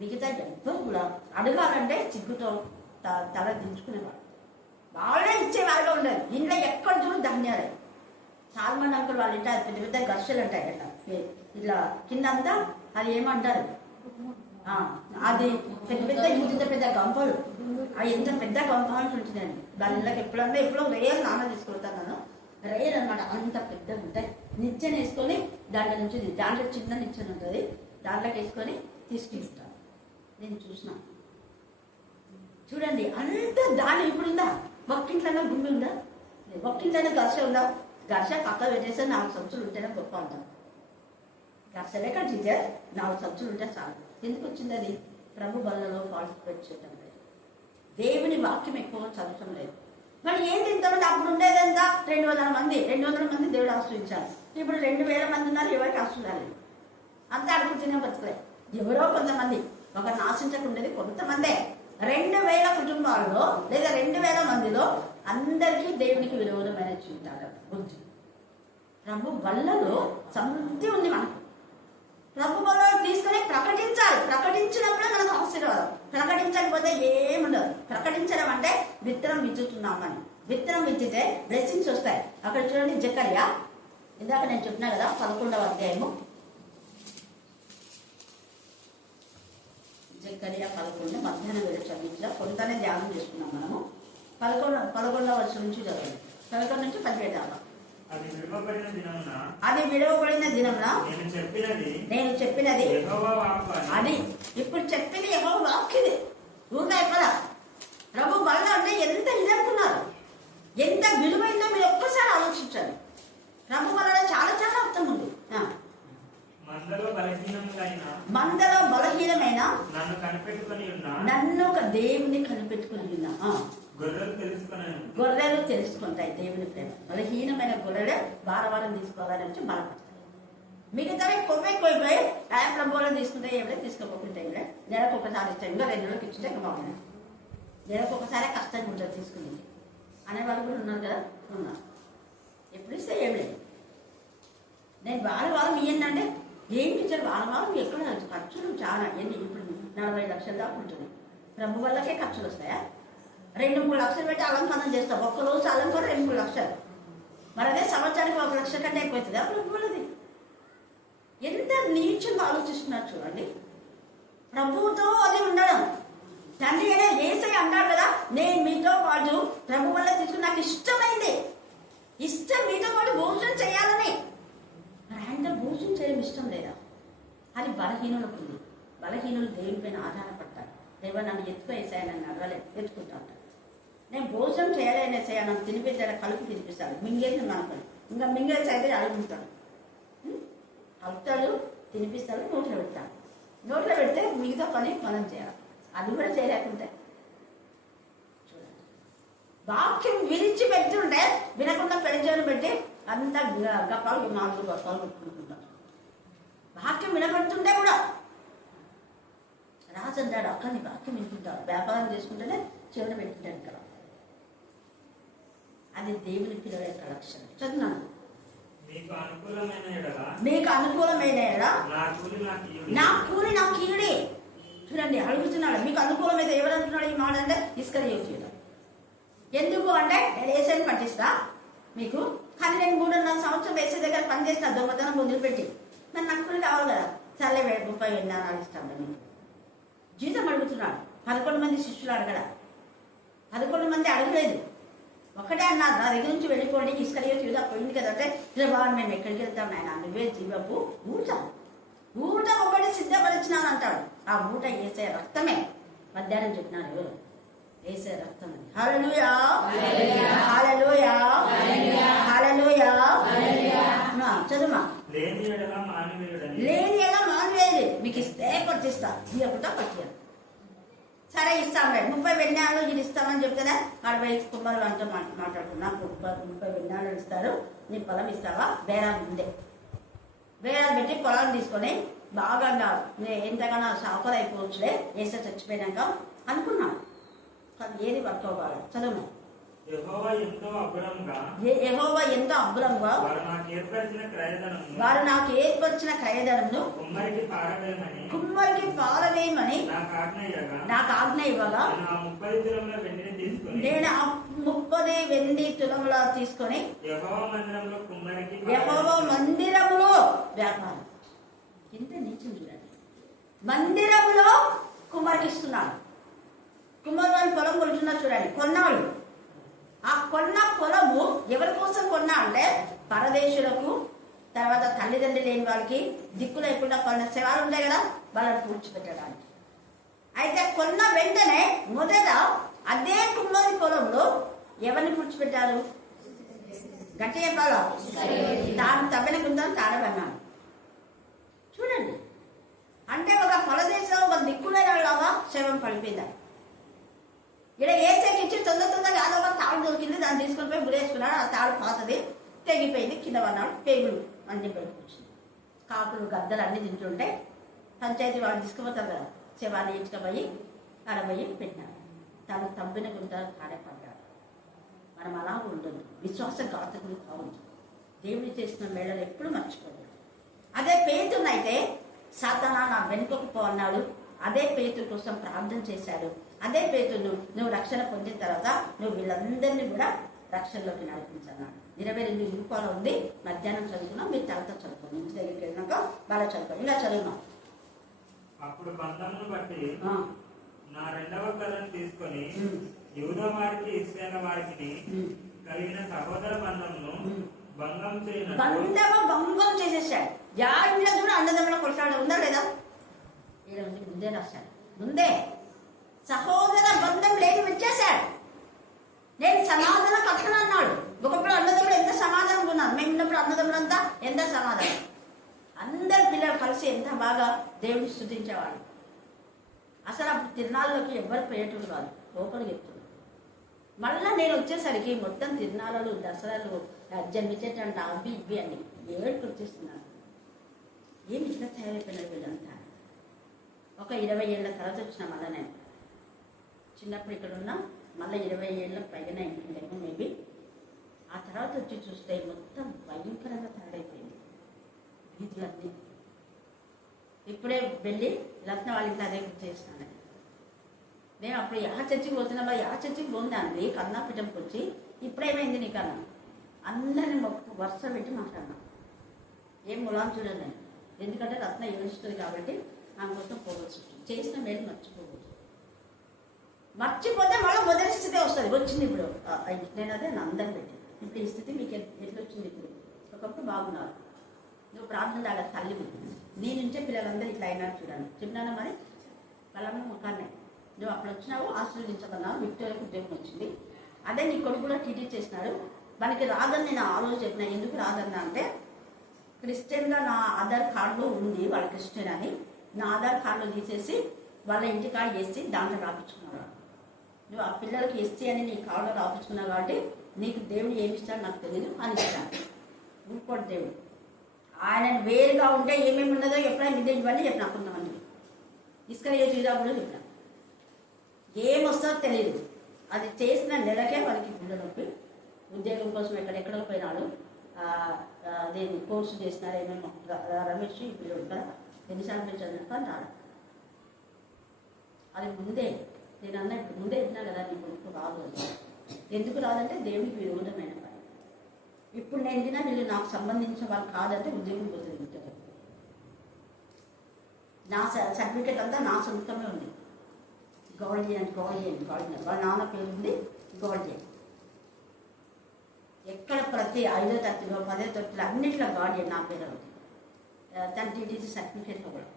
మిగతా ఎవరు కూడా అడగాలంటే సిగ్గుతో తల దించుకునేవాడు. వాళ్ళే ఇచ్చేవాళ్ళగా ఉండేది. ఇంట్లో ఎక్కడ చూడు ధాన్యాలే. చాలా మంది అంకులు వాళ్ళు ఇంట పెద్ద పెద్ద గర్షలు ఉంటాయి అట్లా ఇట్లా కిందంతా అది ఏమంటారు, అది పెద్ద పెద్ద ఇంత పెద్ద గంపలు, అవి ఎంత పెద్ద గంప అంటుంటుందండి. దాని ఇళ్ళకి ఎప్పుడో రేయర్ నాన్న తీసుకెళ్తాను నన్ను, రేయర్ అనమాట. అంత పెద్దగా ఉంటాయి. నిచ్చెన వేసుకొని దాంట్లో చిన్న నిచ్చెన ఉంటుంది, దాంట్లోకి వేసుకొని తీసుకెళ్తాను. నేను చూసిన చూడండి అంత దాని ఇప్పుడుందా? ఒక్కింట్లోనే గుండె ఉందా? ఒక్కింట్లోనే గర్ష ఉందా? గర్ష పక్క పెట్టేస్తే 4 సంచులు ఉంటేనే గొప్ప ఉంటాను. గర్షలే కానీ టీచర్ 4 సంచులు ఉంటే చాలు. ఎందుకు వచ్చింది అది? ప్రభు బలలో పార్టిసిపేట్ చేయడం లేదు, దేవుని వాక్యం ఎక్కువ చదవటం లేదు. మరి ఏంటి ఇంతమంది? అప్పుడు ఉండేదంతా 200 మంది దేవుడు ఆశ్రయించారు. ఇప్పుడు 2000 మంది ఉన్నారు, ఎవరికి ఆశ్రయాలు అంతా అడుగు తినే బతుకులే. ఎవరో కొంతమంది, ఒకరిని ఆశించకుండేది కొంతమందే. 2000 కుటుంబాల్లో లేదా 2000 మందిలో అందరికీ దేవునికి విరోధమైన జీవితాలు బుద్ధి. ప్రభు బల్లలో సమృద్ధి ఉంది మనకు. ప్రభు బల్లలో తీసుకొని ప్రకటించాలి. ప్రకటించినప్పుడే మనకు ఆశీర్వాదం. ప్రకటించకపోతే ఏముండదు. ప్రకటించడం అంటే విత్తనం విత్తుతున్నామని. విత్తనం విత్తితే బ్లెస్సింగ్స్ వస్తాయి. అక్కడ చూడండి జకర్యా, ఇందాక నేను చెప్పినా కదా 11వ అధ్యాయము, జకర్యా 11 మధ్యాహ్నం వేళ చదివించిన కొంతనే ధ్యానం చేసుకున్నాం మనము. 11వ వర్షం నుంచి చదవండి, 11 నుంచి 17 దాకా. అది విడవబడిన దినమున నేను చెప్పినది అది. ఇప్పుడు చెప్పింది యెహోవా వాక్యది. ఊరికే కదా ప్రభు బల అంటే ఎంత ఇదనుకున్నారు, ఎంత విలువైందో మీరు ఒక్కసారి ఆలోచించాలి. ప్రభు బలలో చాలా చాలా అర్థం ఉంది. మందలో బలహీనమైన నన్ను ఒక దేవుని కనిపెట్టుకుని ఉన్నా. గొర్రెలు తెలుసుకుంటాయి దేవుని ప్రేమ. బలహీనమైన గొర్రెలు వారం తీసుకోవాలని వచ్చి బలపడతాయి. మిగతావి కొవ్వు ఎక్కువైపోయి ప్రభువులో తీసుకుంటే ఏమిటో తీసుకోకుండా ఏమిటో నెలకు ఒకసారి ఇస్తాం, ఇంకా 2 నెలలకు ఇచ్చింటే ఇంకా బాగుంది. నెలకు ఒకసారి కష్టంగా ఉంటుంది తీసుకుంది అనేవాళ్ళు కూడా ఉన్నారు కదా, ఉన్నారు. ఎప్పుడు ఇస్తే ఏం లేదు. నేను వారం ఇయ్యండి ఏంటి ఇచ్చారు వారం ఎక్కడ ఖర్చులు చాలా ఎన్ని, ఇప్పుడు 40 లక్షల దాకా ఉంటుంది. ప్రభు వల్లకే ఖర్చులు వస్తాయా? 2-3 లక్షలు పెట్టి అలంకరణ చేస్తాం. ఒక్కరోజు అలంకరణ 2-3 లక్షలు. మరి అదే సంవత్సరానికి 1 లక్ష కంటే ఎక్కువ అవుతుంది ప్రభు వల్లది. ఎంత నీచంగా ఆలోచిస్తున్నారు చూడండి. ప్రభువుతో అది ఉండడం. తండ్రి అయినా యేసయ్య అన్నాడు కదా, నేను మీతో పాటు ప్రభు వల్ల తీసుకుని నాకు ఇష్టమైంది, ఇష్టం మీతో పాటు భోజనం చేయాలని. ఆయనతో భోజనం చేయడం ఇష్టం లేదా? అది బలహీనులకు ఉంది. బలహీనులు దేవుని పైన ఆధారపడతారు. దేవ నన్ను ఎత్తుకోసాయి, నన్ను అడగలేదు, ఎత్తుకుంటా ఉంటాను. నేను భోజనం చేయలేనేసాయి, నన్ను తినిపించాడు, కలుపు తినిపిస్తాడు. మింగేది అనుకోండి, ఇంకా మింగేసి అయితే అడుగుతాడు, కలుపుతాడు, తినిపిస్తాడు, నోట్లో పెడతాడు. నోట్లో పెడితే మిగతా పని మనం చేయాలి. అది కూడా చేయలేకుంటే చూడండి. వాక్యం విరిచి పెడుతుంటే వినకుండా పెడిచేను పెట్టి అంతా గప్పాలు 4 గప్పాలు పెట్టుకుంటుంటారు. వాక్యం వినబడుతుంటే కూడా రాజు అంటాడు, అక్కడిని వాక్యం వినుకుంటాడు. వ్యాపారం చేసుకుంటేనే చివర పెట్టుకుంటాడు ఇక్కడ. అది దేవుని పిల్లల యొక్క లక్షణం. చదువున్నాను. మీకు అనుకూలమైన నా కూలి నాకు కీడి. చూడండి, అడుగుతున్నాడు. మీకు అనుకూలమైతే ఎవరు అంటున్నాడు ఈ మాట అంటే ఇస్కరియోతీయుడు. ఎందుకు అంటే నేను యేసయ్యని పట్టిస్తా మీకు, కానీ నేను 3.5 సంవత్సరం యేసయ్య దగ్గర పనిచేసిన దొంగతనం వదిలిపెట్టి మరి నాకు కూలి కావాలి కదా, సర్లే 30 విన్నానాలు ఇస్తాను మీకు. జీతం అడుగుతున్నాడు. 11 మంది శిష్యులు అడగడా? 11 మంది అడగలేదు. ఒకటే అన్నారు, నా దగ్గర నుంచి వెళ్ళిపోండి, ఇస్కరియోతీయుడు పోయింది కదా అంటే, బాగా మేము ఎక్కడికి వెళ్తాం నాయన, నువ్వే జీవపు ఊట ఒకటి సిద్ధపరిచినాను అంటాడు. ఆ ఊట యేసయ్య రక్తమే. మధ్యాహ్నం చెప్పినాను ఎవరు? యేసయ్య రక్తం. హల్లెలూయా, హల్లెలూయా, హల్లెలూయా. చదువుమా. లేని ఎలా మానవేది, మీకు ఇస్తే పట్టిస్తా, ఇవ్వకుండా పట్టియాలి. సరే ఇస్తాంలే, 30 వెన్నాళ్ళు ఇది ఇస్తామని చెప్తేనే 40 కుమ్మరులు అంటూ మాట్లాడుతున్నా. 30 వెన్నాళ్ళు ఇస్తారు, నీ పొలం ఇస్తావా? బేరాలు ముందే బేరాలు పెట్టి పొలాలు తీసుకొని బాగా ఎంతగానో షాపర్ అయిపోవచ్చులే వేసే చచ్చిపోయినాక అనుకున్నాను. కానీ ఏది వర్క్ అవ్వాలి. చదువు. యెహోవా ఎంతో అబ్బురంగా వారు నాకు ఏర్పరిచిన క్రయధనమును కుమ్మరికి పారవేయమని నాకు ఆజ్ఞ ఇవ్వగా నేను ఆ 30 వెండి తులముల తీసుకొని యెహోవా మందిరములో వ్యాపారం. ఎంత నీచం చూడండి. మందిరములో కుమ్మరికి ఇస్తున్నాడు. కుమ్మరి వారి పొలం కొలుచున్నారు చూడండి. కొన్నాడు. ఆ కొన్న పొలము ఎవరి కోసం కొన్నా అంటే పరదేశులకు, తర్వాత తల్లిదండ్రి లేని వాళ్ళకి, దిక్కు లేకుండా కొన్న శవాలు ఉంటాయి కదా, వాళ్ళని పూడ్చిపెట్టడానికి. అయితే కొన్న వెంటనే మొదట అదే కుమ్మరి పొలంలో ఎవరిని పూడ్చిపెట్టారు? గట్టి చెప్పాలో దాని తవ్విన గుందని తాడబన్నాడు. చూడండి, అంటే ఒక పరదేశంలో ఒక దిక్కులేలాగా శవం పడిపోయిందా? ఇక్కడ ఏసేకిచ్చి తొందరగా అదొక తాడు దొరికింది, దాన్ని తీసుకుని పోయి గురేసుకున్నాడు. ఆ తాడు పాతది, తెగిపోయింది, కింద పన్నాడు, పేగులు అన్ని బయటకు వచ్చింది. కాకులు గద్దలు అన్ని తింటుంటే పంచాయతీ వాళ్ళు తీసుకుపోతారు కదా, శవాన్ని ఇచ్చుకపోయి అడబోయి పెట్టినాడు. తను తవ్విన గుంట కాడపడ్డాడు. మనం అలా ఉండదు. విశ్వాసఘాతకులు కావచ్చు. దేవుడు చేసిన మేళలు ఎప్పుడు మర్చిపోదు. అదే పేతునైతే సాతానా నా వెనుకకు పో అన్నాడు. అదే పేతురు కోసం ప్రార్థన చేశాడు. అదే పేతురు నువ్వు రక్షణ పొందిన తర్వాత నువ్వు వీళ్ళందరినీ కూడా రక్షణలోకి నడిపించన్నాడు. 22 రూపాయలు ఉంది. మధ్యాహ్నం చదువుకున్నాం, మీరు తర్వాత చదువుకోండి. ఇంటి దగ్గరికి వెళ్ళినాక బాగా చదువుకోండి. ఇలా చదువున్నాం. అప్పుడు బంధమును బట్టి నా 2వ కర్రను తీసుకొని యూదా వారికి ఇశ్రాయేలు వారికి కలిగిన సహోదర బంధమును భంగం చేసేసాడు. ఇంట్లో కూడా అన్నదమ్ముల కొట్లాడు ఉందా లేదా? ముందే రాశాడు. ముందే సహోదర బంధం లేని వచ్చేసాడు. నేను సమాధానం పక్కన అన్నాడు. ఒకప్పుడు అన్నదమ్ముడు ఎంత సమాధానం ఉన్నాను. మేము ఉన్నప్పుడు అన్నదమ్ములంతా ఎంత సమాధానం. అందరు పిల్లలు కలిసి ఎంత బాగా దేవుడిని స్తుతించేవాడు. అసలు అప్పుడు తిరునాళ్ళలోకి ఎవరు పోయేటోళ్ళు కాదు, లోపలికి చెప్తున్నారు. మళ్ళీ నేను వచ్చేసరికి మొత్తం తిరునాళ్ళు, దసరాలు, జన్మించేటంట అవి ఇవి అన్ని ఏడుకు వచ్చేస్తున్నాను. ఏమి ఇట్లా తయారైపోయినారు వీళ్ళంతా. ఒక 20 ఏళ్ళ తర్వాత వచ్చిన మళ్ళీ నేను చిన్నప్పుడు ఇక్కడ ఉన్నా, మళ్ళీ 20 ఏళ్ళ పైన ఇంటుండేమో మేబీ. ఆ తర్వాత వచ్చి చూస్తే మొత్తం భయంకరంగా తయారైపోయింది వీధులన్నీ. ఇప్పుడే వెళ్ళి రత్న వాళ్ళ ఇంటి అదే గుర్తు చేస్తున్నాను. నేను అప్పుడు యా చర్చికి పోతున్నా, యా చర్చికి పోందాండి కన్నాపీఠంకి వచ్చి, ఇప్పుడేమైంది నీకన్నా అందరిని వరుస పెట్టి మాట్లాడినా. ఏం ములాం చూడండి, ఎందుకంటే రత్న ఏడుస్తుంది కాబట్టి ఆమె కోసం పోవచ్చు. చేసిన మేలు మర్చిపోతే మళ్ళీ మొదటి స్థితి వస్తుంది. వచ్చింది ఇప్పుడు. నేను అదే నా అందరం పెట్టి ఇప్పుడు ఈ స్థితి మీకు ఎట్లా వచ్చింది? ఇప్పుడు ఒకప్పుడు బాగున్నారు, నువ్వు ప్రార్థన లాగా తల్లి నీ నుంచే పిల్లలందరూ ఇట్లా అయినారు చూడండి. చెప్పినానా మరి వాళ్ళ ముఖాన్నే నువ్వు అప్పుడు వచ్చినావు, ఆశీర్వదించమన్నావు, విక్టోరియాకి ఉద్యోగం వచ్చింది. అదే నీ కొడుకు కూడా టీటీ చేసినాడు. మనకి రాదని నేను ఆ రోజు చెప్పిన. ఎందుకు రాదన్నా అంటే క్రిస్టియన్గా నా ఆధార్ కార్డులో ఉంది వాళ్ళ క్రిస్టియన్ అని. నా ఆధార్ కార్డులో తీసేసి వాళ్ళ ఇంటి కార్డు వేసి దాంట్లో రాపించుకున్నాడు. నువ్వు ఆ పిల్లలకి ఎస్టీ అని నీ కార్డులో రాపించుకున్నావు కాబట్టి నీకు దేవుడు ఏమి ఇస్తాడు నాకు తెలియదు అని ఇస్తాను. ఇంకోటి దేవుడు ఆయన వేరుగా ఉంటే ఏమేమి ఉన్నదో ఎప్పుడైనా ఇదే ఇవన్నీ చెప్పిన కొంతమంది ఇస్కరియోతు యూదా కూడా చెప్పిన. ఏమొస్తుందో తెలియదు. అది చేసిన నెలకే వాళ్ళకి గుండె నొప్పి. ఉద్యోగం కోసం ఎక్కడెక్కడో పోయినాడు. అదేమి కోర్సు చేసినారు ఏమేమో. రమేష్ ఇప్పుడు కదా ఎన్నిసార్లు చదివినా రాడు. అది ముందే నేను అన్న ఇప్పుడు ముందే చెప్పినా కదా నీ కొడుకు రాదు అని. ఎందుకు రాదంటే దేవునికి విరోధమైన పని. ఇప్పుడు నేను తిన్నా వీళ్ళు నాకు సంబంధించిన వాళ్ళు కాదంటే ఉద్యోగం పోతుంది. ఉద్యోగం నా సర్టిఫికేట్ అంతా నా సొంతమే ఉంది. గౌడియన్ వాళ్ళ నాన్న పేరు ఉంది గౌడియన్. ఎక్కడ ప్రతి 5వ తరగతిలో 10వ తరగతిలో అన్నింటిలో గార్డియన్ నా పేరు ఉంది. తన టీటీసీ సర్టిఫికేట్లో కూడా.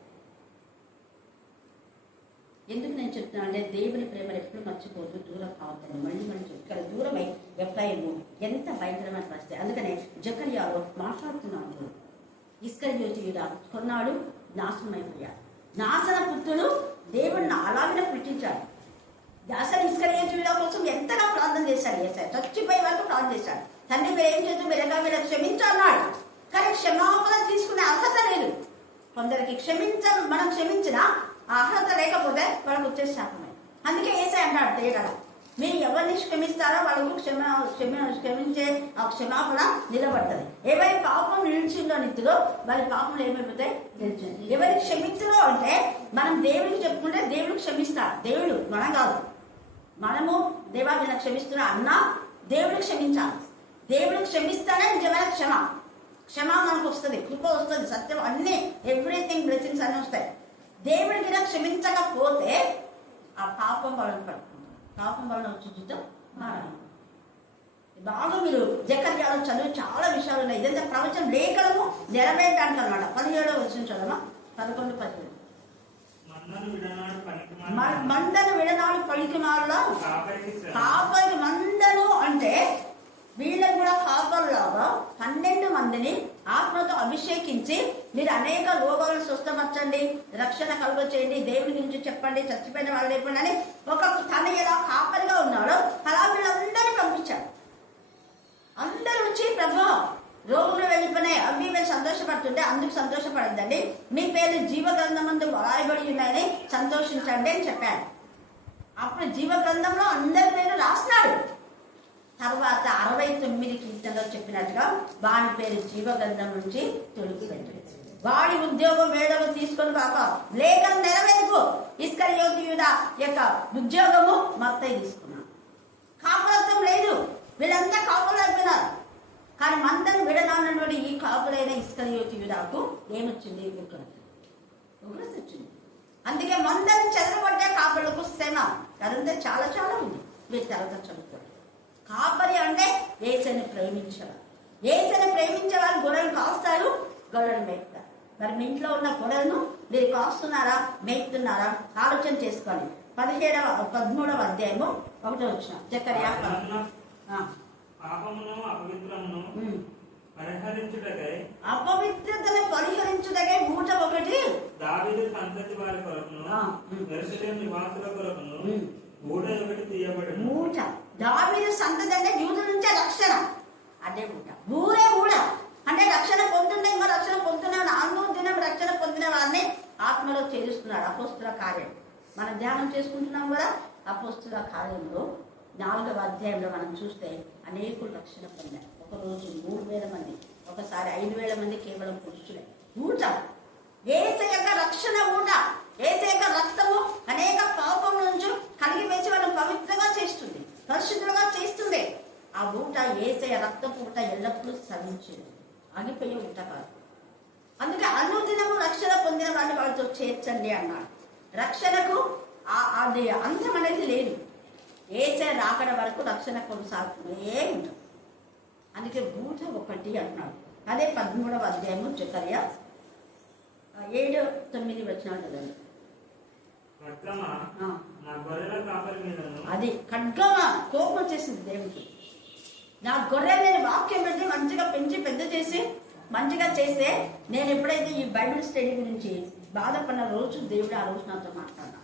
ఎందుకు నేను చెప్తున్నా అంటే దేవుని ప్రేమను ఎప్పుడు మర్చిపోతూ దూరం కావద్దని మళ్ళీ ఇక్కడ దూరమై ఎఫ్ఐఎం ఎంత భయంకరమైన పరిస్థితి. అందుకనే జకర్యాలో మాట్లాడుతున్నాను. ఇస్కరియోతు యూదా కొన్నాడు నాశనం అయిపోయాడు. నాశన పుత్రుడు దేవుడిని అలాగనే పుట్టించాడు. అసలు ఇస్కరియోతు యూదా కోసం ఎంతగా ప్రార్థన చేశాడు. చేశాడు చచ్చిపోయే వరకు ప్రార్థన చేశాడు. తండ్రి మీరు ఏం చేస్తూ మీరు క్షమించన్నాడు. కానీ క్షమాపణ తీసుకునే అర్హత లేదు కొందరికి. మనం క్షమించినా ఆ అర్హత లేకపోతే వాళ్ళకు వచ్చే శాపమే. అందుకే ఏసై అన్నాడు తేగల, మీరు ఎవరిని క్షమిస్తారో వాళ్ళకు క్షమించే ఆ క్షమాపణ నిలబడుతుంది. ఎవరి పాపం నిలిచిందో నిత్తులో వాళ్ళ పాపంలో ఏమైపోతాయి నిలిచింది. ఎవరికి క్షమించడో అంటే మనం దేవుడికి చెప్పుకుంటే దేవుడు క్షమిస్తాడు. దేవుడు మనం కాదు. మనము దేవా నేను క్షమిస్తున్నా అన్నా దేవుడికి క్షమించాలి. దేవుడికి క్షమిస్తానే నిజమైన క్షమ మనకు వస్తుంది, కృప వస్తుంది, సత్యం అన్నీ ఎవ్రీథింగ్ బ్లెస్సింగ్స్ అన్నీ వస్తాయి. దేవుడికి క్షమించకపోతే ఆ పాపం వలన పడుతుంది. పాపం వలన వచ్చి చూద్దాం బాగా మీరు జకర్యాలో చదువు చాలా విషయాలు ఉన్నాయి. ఇదంతా ప్రవచనం లేఖనము నెరవేరడానికి అనమాట. 17వ వచనం చదవమా 11-17. మందను విడనాడు పలికిమారులో కాపరి మందను అంటే వీళ్ళని కూడా కాపరులాగా 12 మందిని ఆత్మతో అభిషేకించి మీరు అనేక రోగాలను స్వస్థపరచండి, రక్షణ కలుగ చేయండి, దేవుని గురించి చెప్పండి, చచ్చిపోయిన వాళ్ళు లేకుండా అని ఒక తన ఎలా కాపరిగా ఉన్నాడో అలా వీళ్ళందరినీ పంపించాడు. అందరూ వచ్చి ప్రభు రోగులు వెళ్ళిపోయినాయి అవి మేము సంతోషపడుతుంటే అందుకు సంతోషపడద్దండి, మీ పేరు జీవగ్రంథమందు రాయబడి ఉన్నాయని సంతోషించండి అని చెప్పాడు. అప్పుడు జీవగ్రంథంలో అందరి పేరు రాసినాడు. తర్వాత 69 కీర్తనలో చెప్పినట్టుగా వాడి పేరు జీవగంధం నుంచి తొలగిపెట్టాడు. వాడి ఉద్యోగం వేడము తీసుకొని కాక లేఖనం నెరవేర్పు ఇస్కరియోతు యూదా యొక్క ఉద్యోగము మత్తయి తీసుకున్నాడు. కాపురత్వం లేదు, వీళ్ళంతా కాపులు అయిపోయినారు. కానీ మందను విడనాడినటువంటి ఈ కాపులైన ఇస్కరియోతు యూదాకు ఏమొచ్చింది? ఉగ్రత వచ్చింది. అందుకే మందను చెదరగొట్టే కాపులకు శ్రమ అదంతా చాలా చాలా ఉంది. మీరు తర్వాత చదువుకోండి. కాపరి అంటే యేసుని ప్రేమించేవారు. యేసుని ప్రేమించే వాళ్ళు గొర్రెలు కాస్తారు, గొర్రెలు మేపుతారు. మరి మీ ఇంట్లో ఉన్న గొర్రెలను మీరు కాస్తున్నారా, మేపుతున్నారా? ఆలోచన చేసుకోండి. 13వ అధ్యాయము 1వ వచనం జకర్యా. అపవిత్రతను పరిహరించుటకై మూట ఒకటి దావీదు సంతతి వారి కొరకును యెరూషలేము నివాసుల కొరకును మూట ఒకటి తీయబడింది. మూట దావీదు సంతతి అంటే యూదు నుంచే రక్షణ. అదే మూట ఊరే మూడ అంటే రక్షణ పొందుతుండే ఇంకా రక్షణ పొందుతున్నాడు, అనుదినం రక్షణ పొందిన వారిని ఆత్మలో చేరుస్తున్నాడు. అపోస్తుల కార్యం మనం ధ్యానం చేసుకుంటున్నాం కదా. అపోస్తుల కార్యంలో 4వ అధ్యాయంలో మనం చూస్తే అనేకులు రక్షణ పొందారు. ఒకరోజు 3,000 మంది, ఒకసారి 5,000 మంది కేవలం పురుషులే. ఊట ఏసయ్య రక్షణ ఊట, ఏసయ్య రక్తము అనేక పాపం నుంచి కడిగివేసి వాళ్ళని పవిత్రంగా చేస్తుంది, పరిశుద్ధంగా చేస్తుంది. ఆ ఊట ఏసయ్య రక్తపు ఊట ఎల్లప్పుడూ సవించింది, ఆగిపోయే ఊట కాదు. అందుకే అనుదినము రక్షణ పొందిన వాడిని వాళ్ళతో చేర్చండి అన్నాడు. రక్షణకు అది అంతం అనేది లేదు. ఏసయ్య రాకడ వరకు రక్షణ కొనసాగుతూనే ఉంటుంది. అందుకే ఊట ఒకటి అంటున్నాడు. అదే 13వ అధ్యాయము జకర్యా 7-9 వచనాలు కదండి. అది ఖడ్గమా, కోపం వచ్చేసింది దేవుడికి. నా గొర్రెలు నేను వాక్యం పెట్టి మంచిగా పెంచి పెద్ద చేసి మంచిగా చేస్తే, నేను ఎప్పుడైతే ఈ బైబిల్ స్టడీ గురించి బాధపడిన రోజు దేవుడు ఆ రోజు నాతో మాట్లాడినా,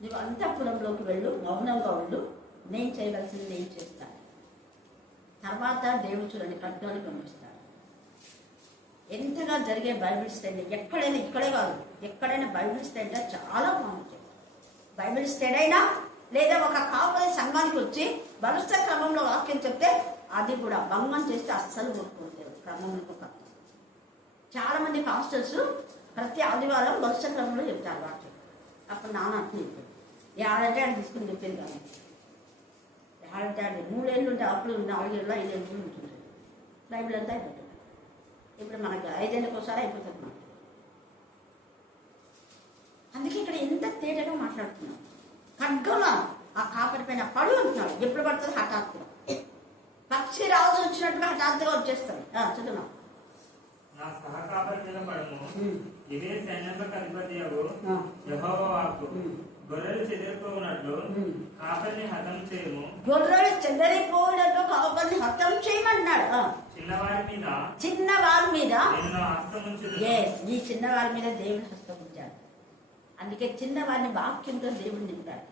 నువ్వు అంతఃపురంలోకి వెళ్ళు, మౌనంగా వెళ్ళు, నేను చేయవలసింది నేను చేస్తాను. తర్వాత దేవుడు చూడండి ఖడ్గాన్ని పంపిస్తాడు. ఎంతగా జరిగే బైబిల్ స్టడీ ఎక్కడైనా, ఇక్కడే కాదు ఎక్కడైనా బైబిల్ స్టడీ చాలా బాగుంటుంది. బైబిల్ స్టడీ అయినా లేదా ఒక కాపరి సంఘానికి వచ్చి వరుస క్రమంలో వాక్యం చెప్తే అది కూడా భంగం చేస్తే అస్సలు ఊరుకుంటారు. క్రమంలో చాలా మంది పాస్టర్స్ ప్రతి ఆదివారం వరుస క్రమంలో చెప్తారు వాక్యం. అప్పుడు నాన్న అర్థం చెప్పాడు, ఏడంటే అని తీసుకుని చెప్పేది కానీ ఏడంటే 3 ఏళ్ళు ఉంటే అప్పుడు 4 ఏళ్ళు 5 ఏళ్ళు ఉంటుంది బైబిల్ అంతా అయిపోతుంది. ఇప్పుడు మనకు 5 ఏళ్ళకి ఒకసారి అయిపోతుంది మనకి. అందుకే ఇక్కడ ఎంత తేటగా మాట్లాడుతున్నాం. ఖడ్గంలో ఆ కాపరి పైన పడు అంటున్నాడు. ఎప్పుడు పడుతుంది? హఠాత్తుగా, పక్షి రాజు వచ్చినట్టుగా హఠాత్తుగా వచ్చేస్తుంది. చదువున్నాం. నా సహకాపరి మీద పడము, ఇదే సైన్యములకు అధిపతియగు యెహోవా వాక్కు. గొర్రెలు చెదిరిపోయినట్లు కాపరిని హతం చేయము, గొర్రెలు చెదిరిపోయినట్లు కాపరిని హతం చేయమన్నాడు. చిన్నవారి మీద ఈ చిన్నవారి మీద దేవుని హస్తం ఉంచాడు. అందుకే చిన్నవారిని వాక్యంతో దేవుడు నింపాడు.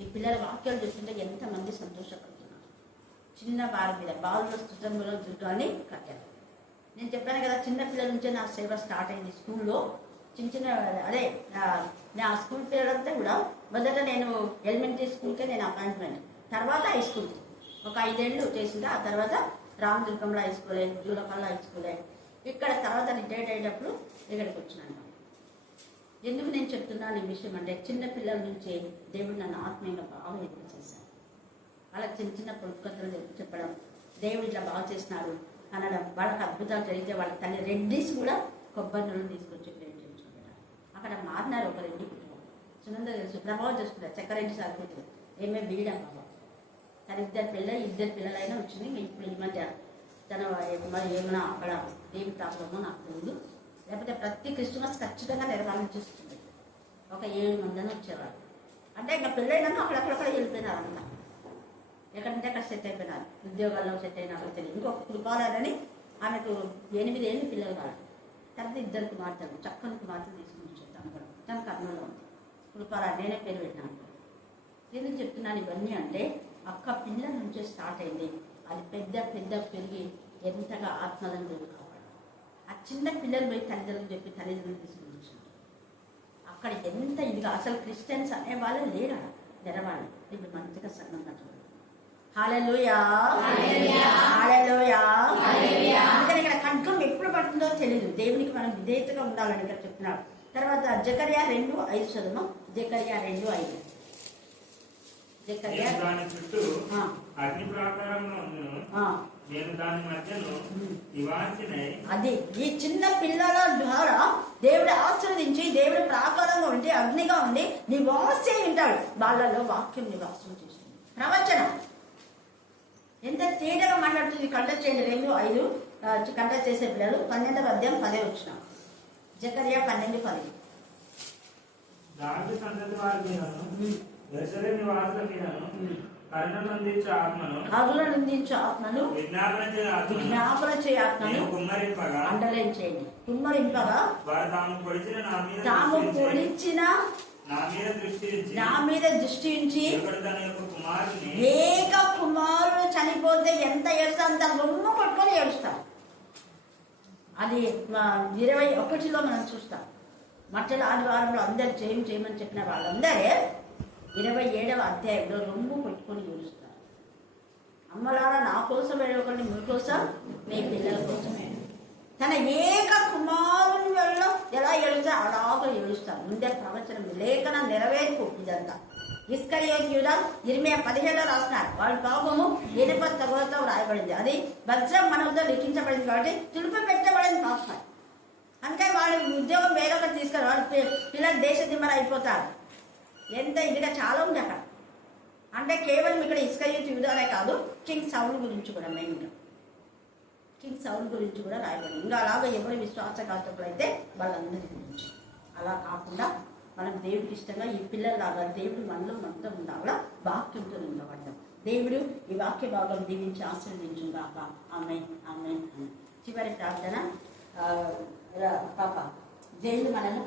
ఈ పిల్లల వాక్యాలు చూస్తుంటే ఎంతమంది సంతోషపడుతున్నారు. చిన్నవారి మీద బాలుల స్తుతంలో దుర్గాన్ని కట్టారు. నేను చెప్పాను కదా, చిన్నపిల్లల నుంచే నా సేవ స్టార్ట్ అయింది. స్కూల్లో చిన్న అదే నా స్కూల్ పిల్లలంతా కూడా మొదట నేను ఎలిమెంటరీ స్కూల్కే నేను అపాయింట్మెంట్, తర్వాత హై స్కూల్ ఒక 5 ఏళ్ళు చేసింది. ఆ తర్వాత రామదుర్గంలో హై స్కూలే, జూలపల్లి హై స్కూలే. ఇక్కడ తర్వాత రిటైర్డ్ అయ్యేటప్పుడు ఇక్కడికి వచ్చినాను. ఎందుకు నేను చెప్తున్నాను ఈ విషయం అంటే, చిన్న పిల్లల నుంచి దేవుడు నన్ను ఆత్మీయంగా బాగా ఎదురు చేశాను. వాళ్ళకి చిన్న చిన్న పొడుకథలు చెప్పడం, దేవుడు ఇట్లా బాగా చేసినాడు అనడం, వాళ్ళకి అద్భుతాలు జరిగితే వాళ్ళ తల్లి రెడ్డిస్ కూడా కొబ్బరి నూనె తీసుకొచ్చి ప్రేమ చేయించుకుంటారు. అక్కడ మారినారు ఒక రెడ్డి కుటుంబం. సునంద తెలుసు, ప్రభావం చేసుకుంటారు. చక్కరెడ్డి సార్ కూతురు ఏమే బీడా బాబా. తన 2 పిల్లలైనా వచ్చింది. ఇప్పుడు ఈ మధ్య తన మరి ఏమైనా అక్కడ ఏమి ప్రాబ్లమో నాకు తెలియదు. లేకపోతే ప్రతి క్రిస్మస్ ఖచ్చితంగా నిర్వహించేస్తుంది. ఒక 7 మందిని వచ్చేవారు. అంటే ఇంకా పెళ్ళైనాక అక్కడక్కడ వెళ్ళిపోయినారు. అంతా ఎక్కడంటే అక్కడ సెట్ అయిపోయినారు, ఉద్యోగాల్లో సెట్ అయినారో తెలియదు. ఇంకొక కృపాలని ఆమెకు 8 ఏళ్ళు పిల్లలు కాదు. తర్వాత 2 కుమార్తెలు, చక్కని కుమార్తెలు తీసుకుని వచ్చారు. తన కర్నూలులో ఉంది కృపాల. నేనే పేరు పెట్టినాను. ఎందుకు చెప్తున్నాను ఇవన్నీ అంటే, అక్క పిల్లల నుంచే స్టార్ట్ అయింది. అది పెద్ద పెరిగి ఎంతగా ఆత్మలను దేవుడు కాపాడు. ఆ చిన్న పిల్లలు పోయి తల్లిదండ్రులు చెప్పి తల్లిదండ్రులు తీసుకుని వచ్చారు. అక్కడ ఎంత ఇదిగా అసలు క్రిస్టియన్స్ అనే వాళ్ళు లేరా నెరవాళ్ళు. ఇప్పుడు మంచిగా సంఘం కట్టుకోవాలి. హల్లెలూయా, హల్లెలూయా. అందుకని ఇక్కడ ఖడ్గం ఎప్పుడు పడుతుందో తెలియదు. దేవునికి మనం విధేయతగా ఉండాలని ఇక్కడ చెప్తున్నాడు. తర్వాత జకర్యా 2:5 చదువు. జకర్యా 2:5. దాని చుట్టూ అగ్ని ప్రాకారంలో ఉండును, నేను దాని మధ్యలో నివాసినై. అది ఈ చిన్న పిల్లల ద్వారా దేవుడు ఆశీర్వదించి, దేవుడు ప్రాకారంగా ఉండి అగ్నిగా ఉండి నివాసి ఉంటాడు. వాళ్ళలో వాక్యం నివాసం చేస్తుంది. ప్రవచనం ఎంత తేటగా మాట్లాడుతుంది. కండక్ట్ చేయండి 2:5 కండక్ట్ చేసే పిల్లలు. 12వ అధ్యాయం 10 వచ్చిన జకర్యా 12:10. దావీదు సంతతి వారి మీదను యెరూషలేము నివాసుల మీదను కరుణనందించు ఆత్మను విజ్ఞాపన చేయ ఆత్మను అండర్లైన్ చేయండి. కుమ్మరింపగా వారు తాము పొడిచిన నా మీద దృష్టి ఉంచి నా మీద దృష్టి ఉంచి ఒకడు తన యొక్క కుమారుని ఏక కుమారుడు చనిపోతే ఎంత ఏడుస్తా అంత రొమ్ము కొట్టుకొని ఏడుస్తాం. అది 21లో మనం చూస్తాం. మట్టల ఆదివారంలో అందరు చేయమని చెప్పిన వాళ్ళందరే 27వ అధ్యాయంలో రొమ్ము కొట్టుకొని ఏడుస్తారు. అమ్మలారా నా కోసం ఏడవకండి, మీ కోసం, మీ పిల్లల కోసమే. తన ఏక కుమారుని వల్ల ఎలా ఏడుస్తా అలాగ ఏడుస్తారు. ముందే ప్రవచనం లేఖన నెరవేర్పు ఇదంతా. ఇస్కరియోతు యూదా ఇర్మియా 17లో రాస్తున్నారు. వాళ్ళ పాపము ఇనుప తగులతో రాయబడింది. అది వజ్రం మనతో లిఖించబడింది కాబట్టి తులుపు పెట్టబడింది పాపం. అంటే వాళ్ళు ఉద్యోగం వేరొక తీసుకొని వాళ్ళ పిల్లలు దేశ దిమ్మలు అయిపోతారు. ఎంత ఇదిగా చాలా ఉంది అక్కడ. అంటే కేవలం ఇక్కడ ఇస్కరియోతు యూదానే కాదు, కింగ్ సౌల్ గురించి కూడా, మెయిన్గా కింగ్ సౌల్ గురించి కూడా రాయబడింది. ఇంకా అలాగా ఎవరి విశ్వాసఘాతకులు అయితే వాళ్ళందరి గురించి. అలా కాకుండా మనం దేవుడికి ఇష్టంగా ఈ పిల్లల్లాగా దేవుడు మనతో ఉండాలా, వాక్యంతో ఉండబడ్డాం. దేవుడు ఈ వాక్య భాగం దీవించి ఆశీర్వదించుగాక. ఆమేన్ ఆమేన్. చివరి ప్రార్థన. పాప జైలు మనల్ని